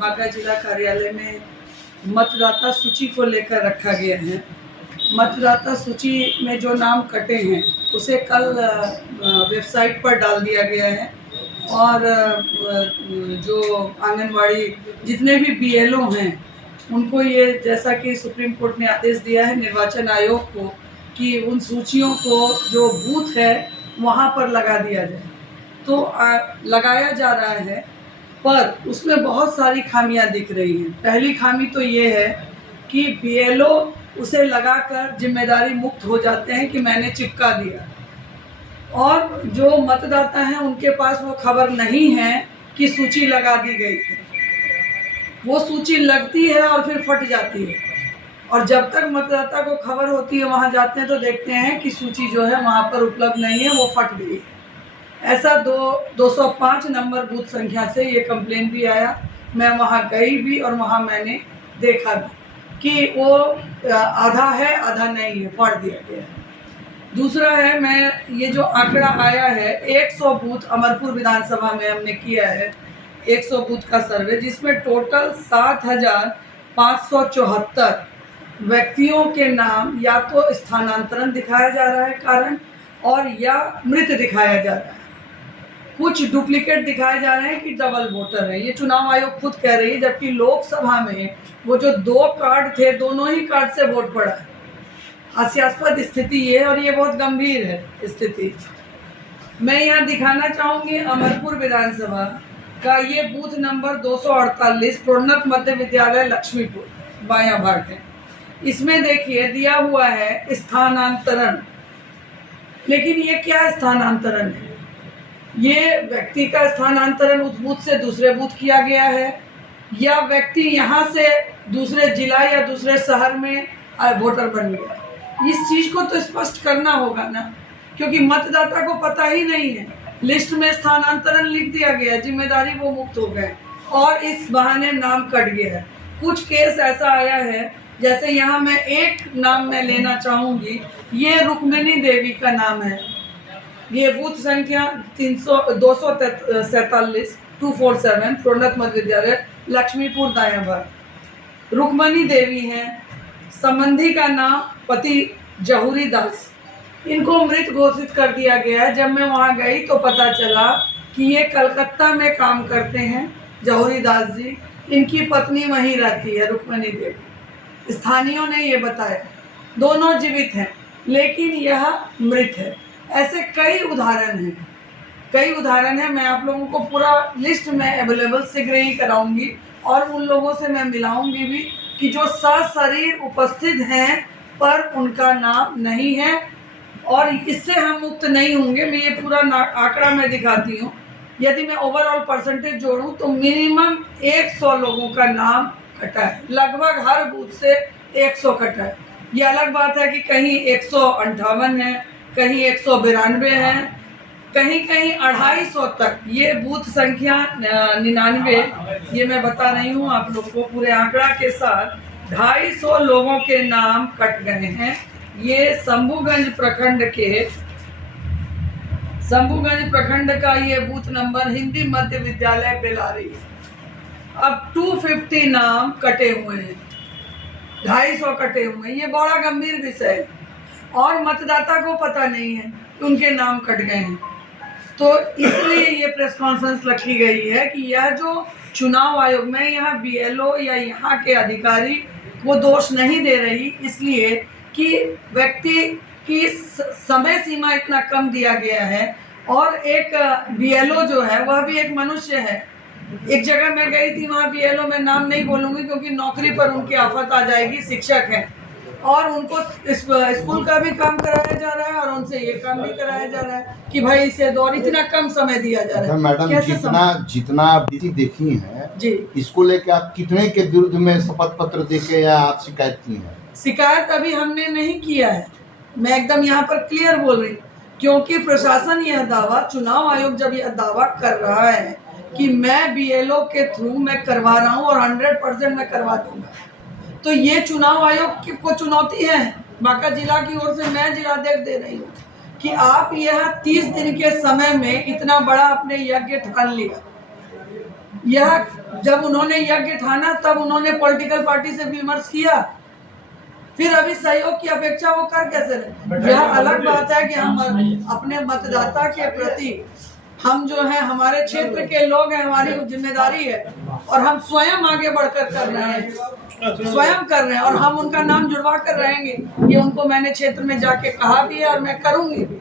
बांका जिला कार्यालय में मतदाता सूची को लेकर रखा गया है। मतदाता सूची में जो नाम कटे हैं उसे कल वेबसाइट पर डाल दिया गया है और जो आंगनवाड़ी जितने भी बीएलओ हैं उनको ये, जैसा कि सुप्रीम कोर्ट ने आदेश दिया है निर्वाचन आयोग को कि उन सूचियों को जो बूथ है वहाँ पर लगा दिया जाए, तो लगाया जा रहा है, पर उसमें बहुत सारी खामियां दिख रही हैं। पहली खामी तो ये है कि बीएलओ उसे लगाकर जिम्मेदारी मुक्त हो जाते हैं कि मैंने चिपका दिया, और जो मतदाता हैं उनके पास वो खबर नहीं है कि सूची लगा दी गई है। वो सूची लगती है और फिर फट जाती है, और जब तक मतदाता को खबर होती है वहाँ जाते हैं तो देखते हैं कि सूची जो है वहाँ पर उपलब्ध नहीं है, वो फट गई है। ऐसा 205 नंबर बूथ संख्या से ये कंप्लेन भी आया। मैं वहाँ गई भी और वहाँ मैंने देखा भी कि वो आधा है आधा नहीं है, फाड़ दिया गया है। दूसरा है, मैं ये जो आंकड़ा आया है 100 बूथ अमरपुर विधानसभा में हमने किया है, 100 बूथ का सर्वे, जिसमें टोटल 7,574 व्यक्तियों के नाम या तो स्थानांतरण दिखाया जा रहा है कारण, और या मृत दिखाया जा रहा है। कुछ डुप्लीकेट दिखाए जा रहे हैं कि डबल वोटर है, ये चुनाव आयोग खुद कह रही है, जबकि लोकसभा में वो जो 2 कार्ड थे दोनों ही कार्ड से वोट पड़ा है। हास्यास्पद स्थिति ये है और ये बहुत गंभीर है स्थिति। मैं यहाँ दिखाना चाहूँगी अमरपुर विधानसभा का ये बूथ नंबर 248 प्रोन्नत मध्य विद्यालय लक्ष्मीपुर बायां भाग है। इसमें देखिए दिया हुआ है स्थानांतरण, लेकिन ये क्या स्थानांतरण है? ये व्यक्ति का स्थानांतरण उस बूथ से दूसरे बूथ किया गया है, या व्यक्ति यहाँ से दूसरे जिला या दूसरे शहर में वोटर बन गया? इस चीज़ को तो स्पष्ट करना होगा ना, क्योंकि मतदाता को पता ही नहीं है। लिस्ट में स्थानांतरण लिख दिया गया, जिम्मेदारी वो मुक्त हो गए, और इस बहाने नाम कट गया है। कुछ केस ऐसा आया है, जैसे यहाँ मैं एक नाम मैं लेना चाहूँगी, ये रुक्मिणी देवी का नाम है। ये बूथ संख्या 247 प्रोन्नत मध्य विद्यालय लक्ष्मीपुर दायां भाग। रुक्मिणी देवी हैं, संबंधी का नाम पति जहुरी दास। इनको मृत घोषित कर दिया गया है। जब मैं वहाँ गई तो पता चला कि ये कलकत्ता में काम करते हैं जहुरी दास जी, इनकी पत्नी वहीं रहती है रुक्मिणी देवी। स्थानीयों ने ये बताया। दोनों जीवित हैं लेकिन यह मृत है। ऐसे कई उदाहरण हैं। मैं आप लोगों को पूरा लिस्ट में अवेलेबल शीघ्र ही कराऊंगी, और उन लोगों से मैं मिलाऊंगी भी कि जो सशरीर उपस्थित हैं पर उनका नाम नहीं है, और इससे हम मुक्त नहीं होंगे। मैं ये पूरा आंकड़ा मैं दिखाती हूँ। यदि मैं ओवरऑल परसेंटेज जोड़ूं तो मिनिमम 100 लोगों का नाम कटा है, लगभग हर बूथ से 100 कटा है। ये अलग बात है कि कहीं 158 है, कहीं 192 है, कहीं 250 तक। ये बूथ संख्या 99, ये मैं बता रही हूँ आप लोग को पूरे आंकड़ा के साथ। 250 लोगों के नाम कट गए हैं। ये शंभूगंज प्रखंड का ये बूथ नंबर हिंदी मध्य विद्यालय बेलारी। अब 250 नाम कटे हुए हैं, 250 कटे हुए हैं। ये बड़ा गंभीर विषय है, और मतदाता को पता नहीं है कि उनके नाम कट गए हैं। तो इसलिए ये प्रेस कॉन्फ्रेंस रखी गई है कि यह जो चुनाव आयोग में यहाँ बीएलओ या यहाँ के अधिकारी को दोष नहीं दे रही, इसलिए कि व्यक्ति की समय सीमा इतना कम दिया गया है, और एक बीएलओ जो है वह भी एक मनुष्य है। एक जगह मैं गई थी, वहाँ बीएलओ में नाम नहीं बोलूँगी क्योंकि नौकरी पर उनकी आफत आ जाएगी, शिक्षक हैं, और उनको स्कूल का भी काम कराया जा रहा है और उनसे ये काम भी कराया जा रहा है कि भाई इसे दौर इतना कम समय दिया जा रहा है। मैडम, जितना आप देखी हैं जी, इसको लेके आप कितने के विरुद्ध में शपथ पत्र देके या आप शिकायत की है? शिकायत अभी हमने नहीं किया है। मैं एकदम यहाँ पर क्लियर बोल रही हूँ, क्योंकि प्रशासन यह दावा, चुनाव आयोग जब यह दावा कर रहा है कि मैं बीएलओ के थ्रू मैं करवा रहा हूँ और 100% मैं करवा दूंगा, तो ये चुनाव आयोग को चुनौती है। बांका जिला की ओर से मैं जिलाध्यक्ष दे रही हूँ कि आप यह 30 दिन के समय में इतना बड़ा आपने यज्ञ ठान लिया, यह जब उन्होंने यज्ञ ठाना तब उन्होंने पॉलिटिकल पार्टी से विमर्श किया, फिर अभी सहयोग की अपेक्षा वो कर कैसे रहे। यह अलग बात है कि हम अपने मतदाता के प्रति हम जो है हमारे क्षेत्र के लोग हैं, हमारी जिम्मेदारी है और हम स्वयं आगे बढ़कर कर रहे हैं, स्वयं कर रहे हैं और हम उनका नाम जुड़वा कर रहेंगे। ये उनको मैंने क्षेत्र में जाके कहा भी है और मैं करूंगी भी,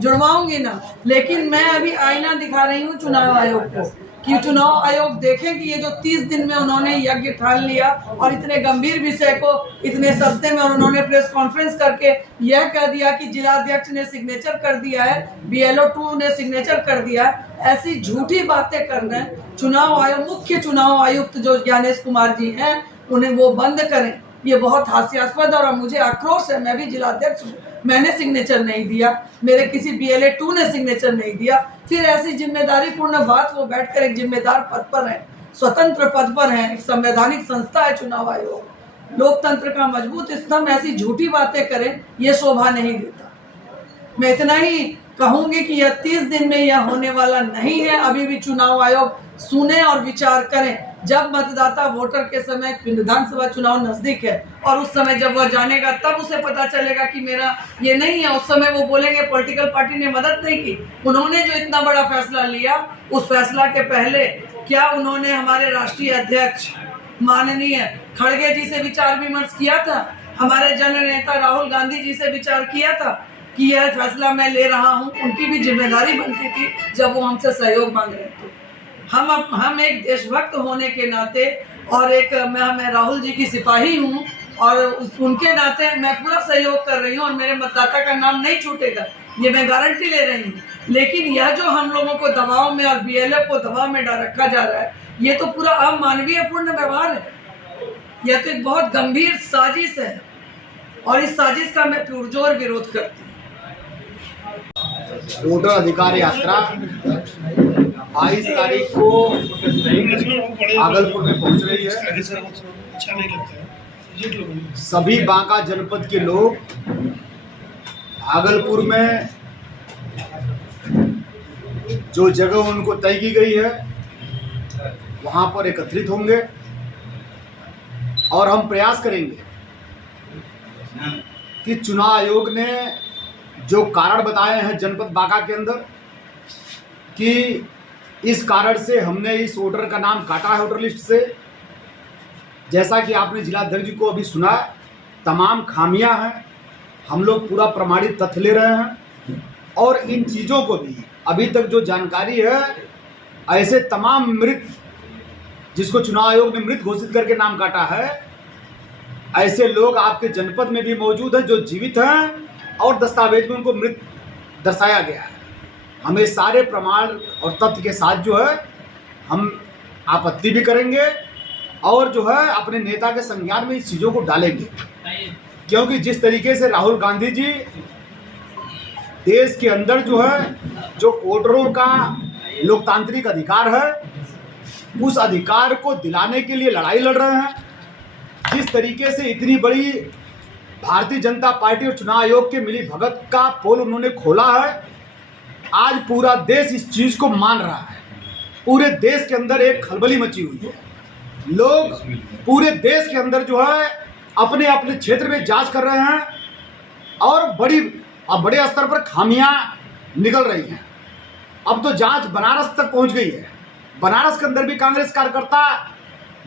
जुड़वाऊंगी ना। लेकिन मैं अभी आईना दिखा रही हूँ चुनाव आयोग को कि चुनाव आयोग देखें कि ये जो 30 दिन में उन्होंने यज्ञ ठान लिया और इतने गंभीर विषय को इतने सस्ते में, और उन्होंने प्रेस कॉन्फ्रेंस करके यह कह दिया कि जिलाध्यक्ष ने सिग्नेचर कर दिया है, BLO 2 ने सिग्नेचर कर दिया है, ऐसी झूठी बातें कर रहे हैं। चुनाव आयोग, मुख्य चुनाव आयुक्त जो ज्ञानेश कुमार जी हैं, उन्हें वो बंद करें। ये बहुत हास्यास्पद और मुझे आक्रोश है। मैं भी जिलाध्यक्ष हूँ, मैंने सिग्नेचर नहीं दिया, मेरे किसी BLA 2 ने सिग्नेचर नहीं दिया। फिर ऐसी जिम्मेदारी पूर्ण बात, वो बैठकर एक जिम्मेदार पद पर है, स्वतंत्र पद पर है, एक संवैधानिक संस्था है चुनाव आयोग, लोकतंत्र का मजबूत स्तंभ, ऐसी झूठी बातें करें, ये शोभा नहीं देता। मैं इतना ही कहूंगी कि यह 30 दिन में यह होने वाला नहीं है। अभी भी चुनाव आयोग सुने और विचार करें। जब मतदाता वोटर के समय विधानसभा चुनाव नजदीक है और उस समय जब वह जानेगा तब उसे पता चलेगा कि मेरा ये नहीं है। उस समय वो बोलेंगे पॉलिटिकल पार्टी ने मदद नहीं की। उन्होंने जो इतना बड़ा फैसला लिया, उस फैसला के पहले क्या उन्होंने हमारे राष्ट्रीय अध्यक्ष माननीय खड़गे जी से विचार विमर्श किया था? हमारे जननेता राहुल गांधी जी से विचार किया था कि यह फैसला मैं ले रहा हूँ? उनकी भी जिम्मेदारी बनती थी जब वो हमसे सहयोग मांग रहे थे। हम एक देशभक्त होने के नाते और एक मैं राहुल जी की सिपाही हूँ और उनके नाते मैं पूरा सहयोग कर रही हूँ और मेरे मतदाता का नाम नहीं छूटेगा, ये मैं गारंटी ले रही हूँ। लेकिन यह जो हम लोगों को दबाव में और BLA को दबाव में डाल रखा जा रहा है, ये तो पूरा अमानवीय पूर्ण व्यवहार है। यह तो एक बहुत गंभीर साजिश है और इस साजिश का मैं पुरजोर विरोध करती हूँ। वोटर अधिकार यात्रा 22 तारीख को भागलपुर में पहुंच रही है। सभी बांका जनपद के लोग भागलपुर में जो जगह उनको तय की गई है वहां पर एकत्रित होंगे और हम प्रयास करेंगे कि चुनाव आयोग ने जो कारण बताए हैं जनपद बांका के अंदर कि इस कारण से हमने इस वोटर का नाम काटा है वोटर लिस्ट से, जैसा कि आपने जिलाध्यक्ष जी को अभी सुना, तमाम खामियां हैं। हम लोग पूरा प्रमाणित तथ्य ले रहे हैं और इन चीज़ों को भी अभी तक जो जानकारी है, ऐसे तमाम मृत जिसको चुनाव आयोग ने मृत घोषित करके नाम काटा है, ऐसे लोग आपके जनपद में भी मौजूद हैं जो जीवित हैं और दस्तावेज में उनको मृत दर्शाया गया है। हमें सारे प्रमाण और तथ्य के साथ जो है हम आपत्ति भी करेंगे और जो है अपने नेता के संज्ञान में इस चीज़ों को डालेंगे, क्योंकि जिस तरीके से राहुल गांधी जी देश के अंदर जो है जो वोटरों का लोकतांत्रिक अधिकार है उस अधिकार को दिलाने के लिए लड़ाई लड़ रहे हैं, जिस तरीके से इतनी बड़ी भारतीय जनता पार्टी और चुनाव आयोग के मिली भगत का पोल उन्होंने खोला है, आज पूरा देश इस चीज़ को मान रहा है। पूरे देश के अंदर एक खलबली मची हुई है। लोग पूरे देश के अंदर जो है अपने अपने क्षेत्र में जांच कर रहे हैं और बड़े स्तर पर खामियां निकल रही हैं। अब तो जांच बनारस तक पहुंच गई है। बनारस के अंदर भी कांग्रेस कार्यकर्ता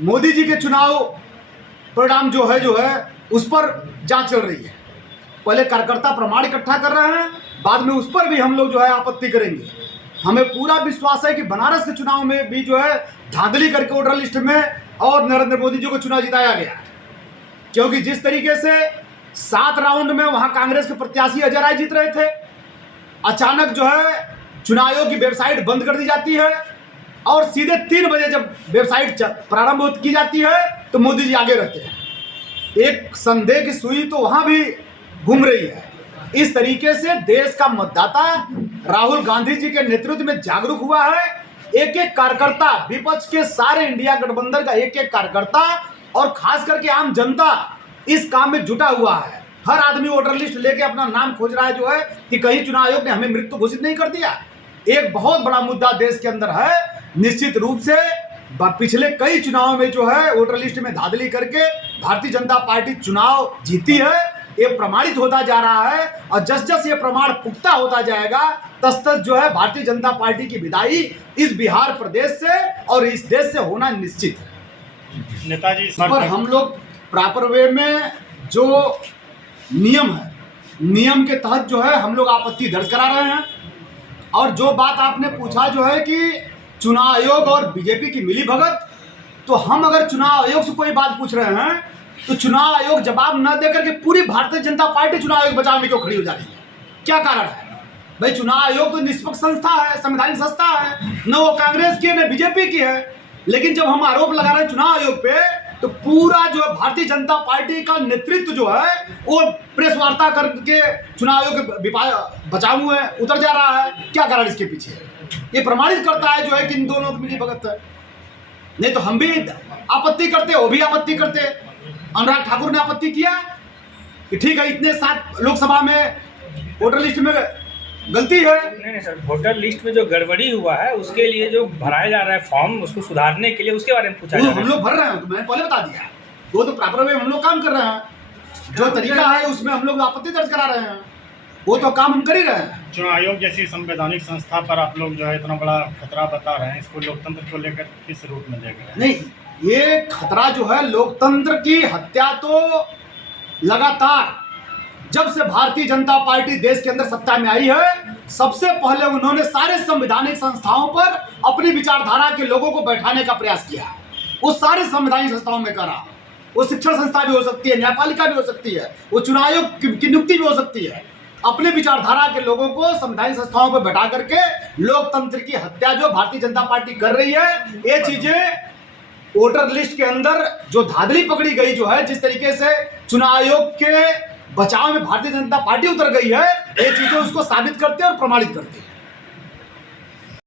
मोदी जी के चुनाव परिणाम जो है उस पर जांच चल रही है। पहले कार्यकर्ता प्रमाण इकट्ठा कर रहे हैं, बाद में उस पर भी हम लोग जो है आपत्ति करेंगे। हमें पूरा विश्वास है कि बनारस के चुनाव में भी जो है धांधली करके वोटर लिस्ट में और नरेंद्र मोदी जी को चुनाव जिताया गया, क्योंकि जिस तरीके से 7 राउंड में वहां कांग्रेस के प्रत्याशी अजय राय जीत रहे थे, अचानक जो है चुनाव आयोग की वेबसाइट बंद कर दी जाती है और सीधे 3 बजे जब वेबसाइट प्रारंभ की जाती है तो मोदी जी आगे रहते हैं। एक संदेह की सुई तो वहां भी घूम रही है। इस तरीके से देश का मतदाता राहुल गांधी जी के नेतृत्व में जागरूक हुआ है। एक एक कार्यकर्ता, विपक्ष के सारे इंडिया गठबंधन का एक एक कार्यकर्ता और खास करके आम जनता इस काम में जुटा हुआ है। हर आदमी वोटर लिस्ट लेके अपना नाम खोज रहा है जो है कि कहीं चुनाव आयोग ने हमें मृत घोषित नहीं कर दिया। एक बहुत बड़ा मुद्दा देश के अंदर है। निश्चित रूप से पिछले कई चुनाव में जो है वोटर लिस्ट में धांधली करके भारतीय जनता पार्टी चुनाव जीती है। ये प्रमाणित होता जा रहा है और जस जस ये प्रमाण पुख्ता होता जाएगा तस तस जो है भारतीय जनता पार्टी की विदाई इस बिहार प्रदेश से और इस देश से होना निश्चित है। नेताजी पर हम लोग प्रॉपर वे में जो नियम है, नियम के तहत जो है हम लोग आपत्ति दर्ज करा रहे हैं। और जो बात आपने पूछा जो है कि चुनाव आयोग और बीजेपी की मिली भगत, तो हम अगर चुनाव आयोग से कोई बात पूछ रहे हैं तो चुनाव आयोग जवाब न देकर के पूरी भारतीय जनता पार्टी चुनाव आयोग बचाव में क्यों खड़ी हो जा रही है? क्या कारण है भाई? चुनाव आयोग तो निष्पक्ष संस्था है, संवैधानिक संस्था है, न वो कांग्रेस की है न बीजेपी की है। लेकिन जब हम आरोप लगा रहे हैं चुनाव आयोग पे तो पूरा जो है भारतीय जनता पार्टी का नेतृत्व जो है वो प्रेस वार्ता करके चुनाव आयोग के बचाव में उतर जा रहा है। क्या कारण इसके पीछे? ये प्रमाणित करता है जो है कि इन दोनों की मिली भगत है। नहीं तो हम भी आपत्ति करते, वो भी आपत्ति करते। अनुराग ठाकुर ने आपत्ति किया कि ठीक है इतने साथ लोकसभा में वोटर लिस्ट में गलती है। नहीं सर, वोटर लिस्ट में जो गड़बड़ी हुआ है उसके लिए जो भराया जा रहा है फॉर्म, उसको सुधारने के लिए उसके बारे में पूछा जा रहा है। हम लोग भर रहे हैं, तो मैंने पहले बता दिया। वो तो प्रॉपर वे हम लोग काम कर रहे हैं। जो तरीका है उसमें हम लोग आपत्ति दर्ज करा रहे हैं, वो तो काम हम कर ही रहे हैं। चुनाव आयोग जैसी संवैधानिक संस्था पर आप लोग जो है इतना बड़ा खतरा बता रहे हैं, इसको लोकतंत्र को लेकर किस रूप में देख रहे हैं? नहीं, ये खतरा जो है लोकतंत्र की हत्या तो लगातार जब से भारतीय जनता पार्टी देश के अंदर सत्ता में आई है, सबसे पहले उन्होंने सारे संवैधानिक संस्थाओं पर अपनी विचारधारा के लोगों को बैठाने का प्रयास किया। वो सारे संवैधानिक संस्थाओं में करा। वो शिक्षण संस्था भी हो सकती है, न्यायपालिका भी हो सकती है, वो चुनाव आयोग की नियुक्ति भी हो सकती है। अपने विचारधारा के लोगों को संवैधानिक संस्थाओं पर बैठा करके लोकतंत्र की हत्या जो भारतीय जनता पार्टी कर रही है, ये चीजें वोटर लिस्ट के अंदर जो धांधली पकड़ी गई जो है, जिस तरीके से चुनाव आयोग के बचाव में भारतीय जनता पार्टी उतर गई है, ये चीजें उसको साबित करते हैं और प्रमाणित करते हैं।